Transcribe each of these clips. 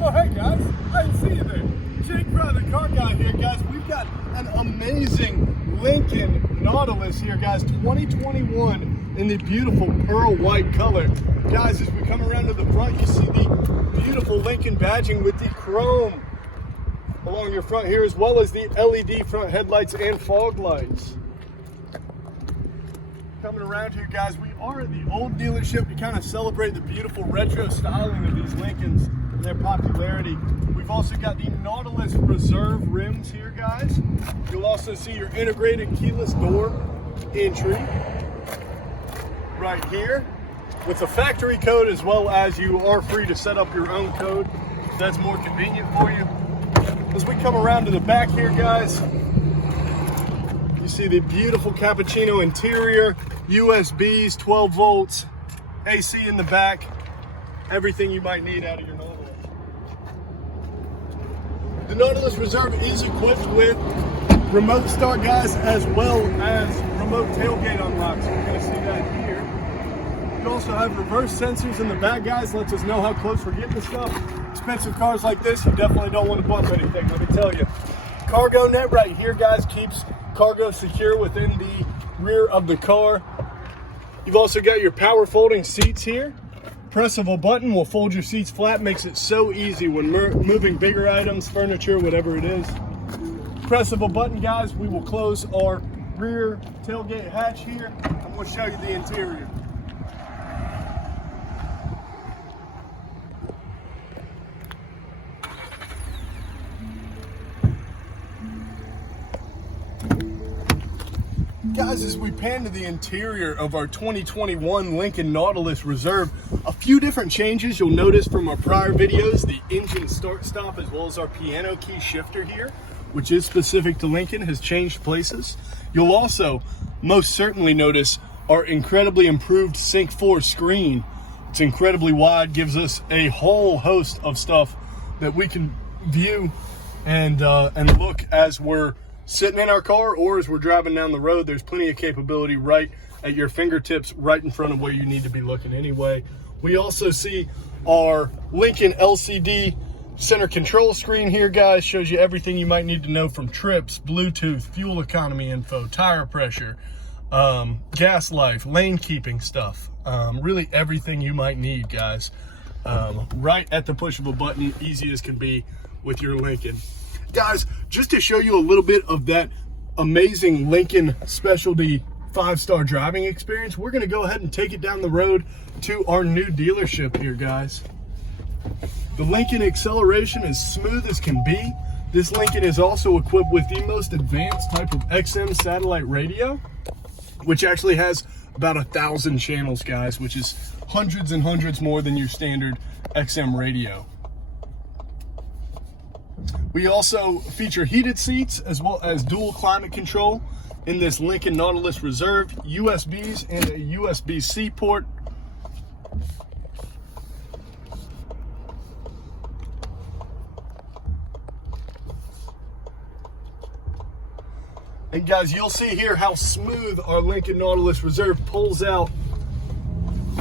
Oh, hey guys, I didn't see you there. Jake Brown, the car guy here, guys. We've got an amazing Lincoln Nautilus here, guys. 2021 in the beautiful pearl white color. Guys, as we come around to the front, you see the beautiful Lincoln badging with the chrome along your front here, as well as the LED front headlights and fog lights. Coming around here, guys, we are at the old dealership to kind of celebrate the beautiful retro styling of these Lincolns and their popularity. We've also got the Nautilus Reserve rims here, guys. You'll also see your integrated keyless door entry right here with a factory code, as well as you are free to set up your own code if that's more convenient for you. As we come around to the back here, guys, you see the beautiful cappuccino interior, USBs, 12 volts, AC in the back, everything you might need out of your Nautilus. The Nautilus Reserve is equipped with remote start, guys, as well as remote tailgate unlocks. We're going to see that here. You also have reverse sensors in the back, guys, lets us know how close we're getting to stuff. Expensive cars like this, you definitely don't want to bump anything, let me tell you. Cargo net right here, guys, keeps cargo secure within the rear of the car. You've also got your power folding seats here. Press of a button will fold your seats flat, makes it so easy when moving bigger items, furniture, whatever it is. Press of a button, guys, we will close our rear tailgate hatch here, and we'll show you the interior. Guys, as we pan to the interior of our 2021 Lincoln Nautilus Reserve, a few different changes you'll notice from our prior videos. The engine start stop, as well as our piano key shifter here, which is specific to Lincoln, has changed places. You'll also most certainly notice our incredibly improved Sync 4 screen. It's incredibly wide, gives us a whole host of stuff that we can view and look as we're sitting in our car or as we're driving down the road. There's plenty of capability right at your fingertips, right in front of where you need to be looking anyway. We also see our Lincoln LCD center control screen here, guys. Shows you everything you might need to know, from trips, Bluetooth, fuel economy info, tire pressure, gas life, lane keeping stuff, really everything you might need, guys, right at the push of a button, easy as can be with your Lincoln. Guys, just to show you a little bit of that amazing Lincoln specialty 5-star driving experience, we're going to go ahead and take it down the road to our new dealership here, guys. The Lincoln acceleration is smooth as can be. This Lincoln is also equipped with the most advanced type of XM satellite radio, which actually has about 1,000 channels, guys, which is hundreds and hundreds more than your standard XM radio. We also feature heated seats as well as dual climate control in this Lincoln Nautilus Reserve, USBs and a USB-C port. And guys, you'll see here how smooth our Lincoln Nautilus Reserve pulls out,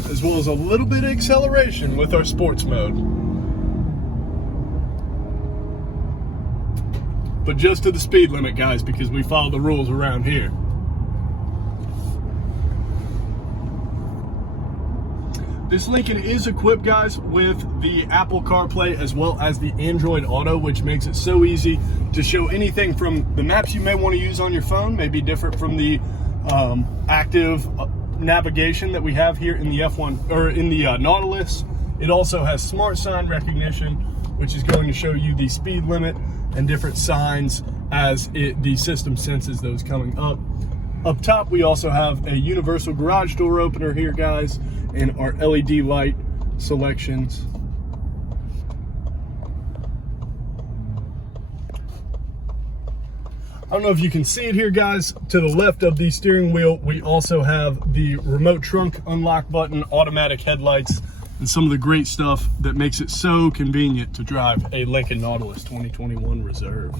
as well as a little bit of acceleration with our sports mode. But just to the speed limit, guys, because we follow the rules around here. This Lincoln is equipped, guys, with the Apple CarPlay as well as the Android Auto, which makes it so easy to show anything from the maps you may want to use on your phone, may be different from the active navigation that we have here in the F1 or in the Nautilus. It also has smart sign recognition, which is going to show you the speed limit and different signs as the system senses those coming up. Up top, we also have a universal garage door opener here, guys, and our LED light selections. I don't know if you can see it here, guys. To the left of the steering wheel, we also have the remote trunk unlock button, automatic headlights, and some of the great stuff that makes it so convenient to drive a Lincoln Nautilus 2021 Reserve.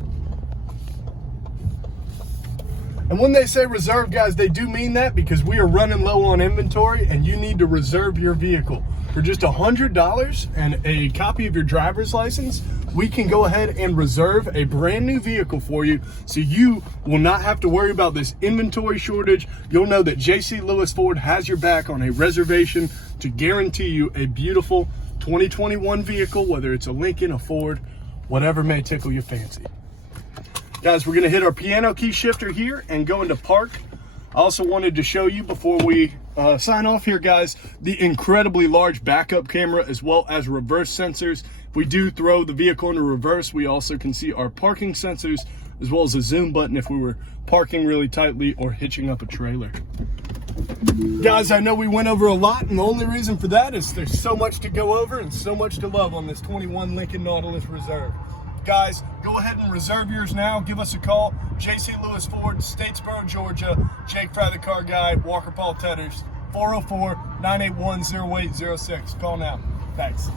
And when they say reserve, guys, they do mean that, because we are running low on inventory and you need to reserve your vehicle. For just $100 and a copy of your driver's license, we can go ahead and reserve a brand new vehicle for you, so you will not have to worry about this inventory shortage. You'll know that J.C. Lewis Ford has your back on a reservation to guarantee you a beautiful 2021 vehicle, whether it's a Lincoln, a Ford, whatever may tickle your fancy. Guys, we're gonna hit our piano key shifter here and go into park. I also wanted to show you before we sign off here, guys, the incredibly large backup camera as well as reverse sensors. If we do throw the vehicle into reverse, we also can see our parking sensors as well as a zoom button if we were parking really tightly or hitching up a trailer. Guys, I know we went over a lot, and the only reason for that is there's so much to go over and so much to love on this 21 Lincoln Nautilus Reserve. Guys, go ahead and reserve yours now. Give us a call. J.C. Lewis Ford, Statesboro, Georgia. Jake Fry, the car guy. Walker Paul Tetters, 404-981-0806. Call now. Thanks.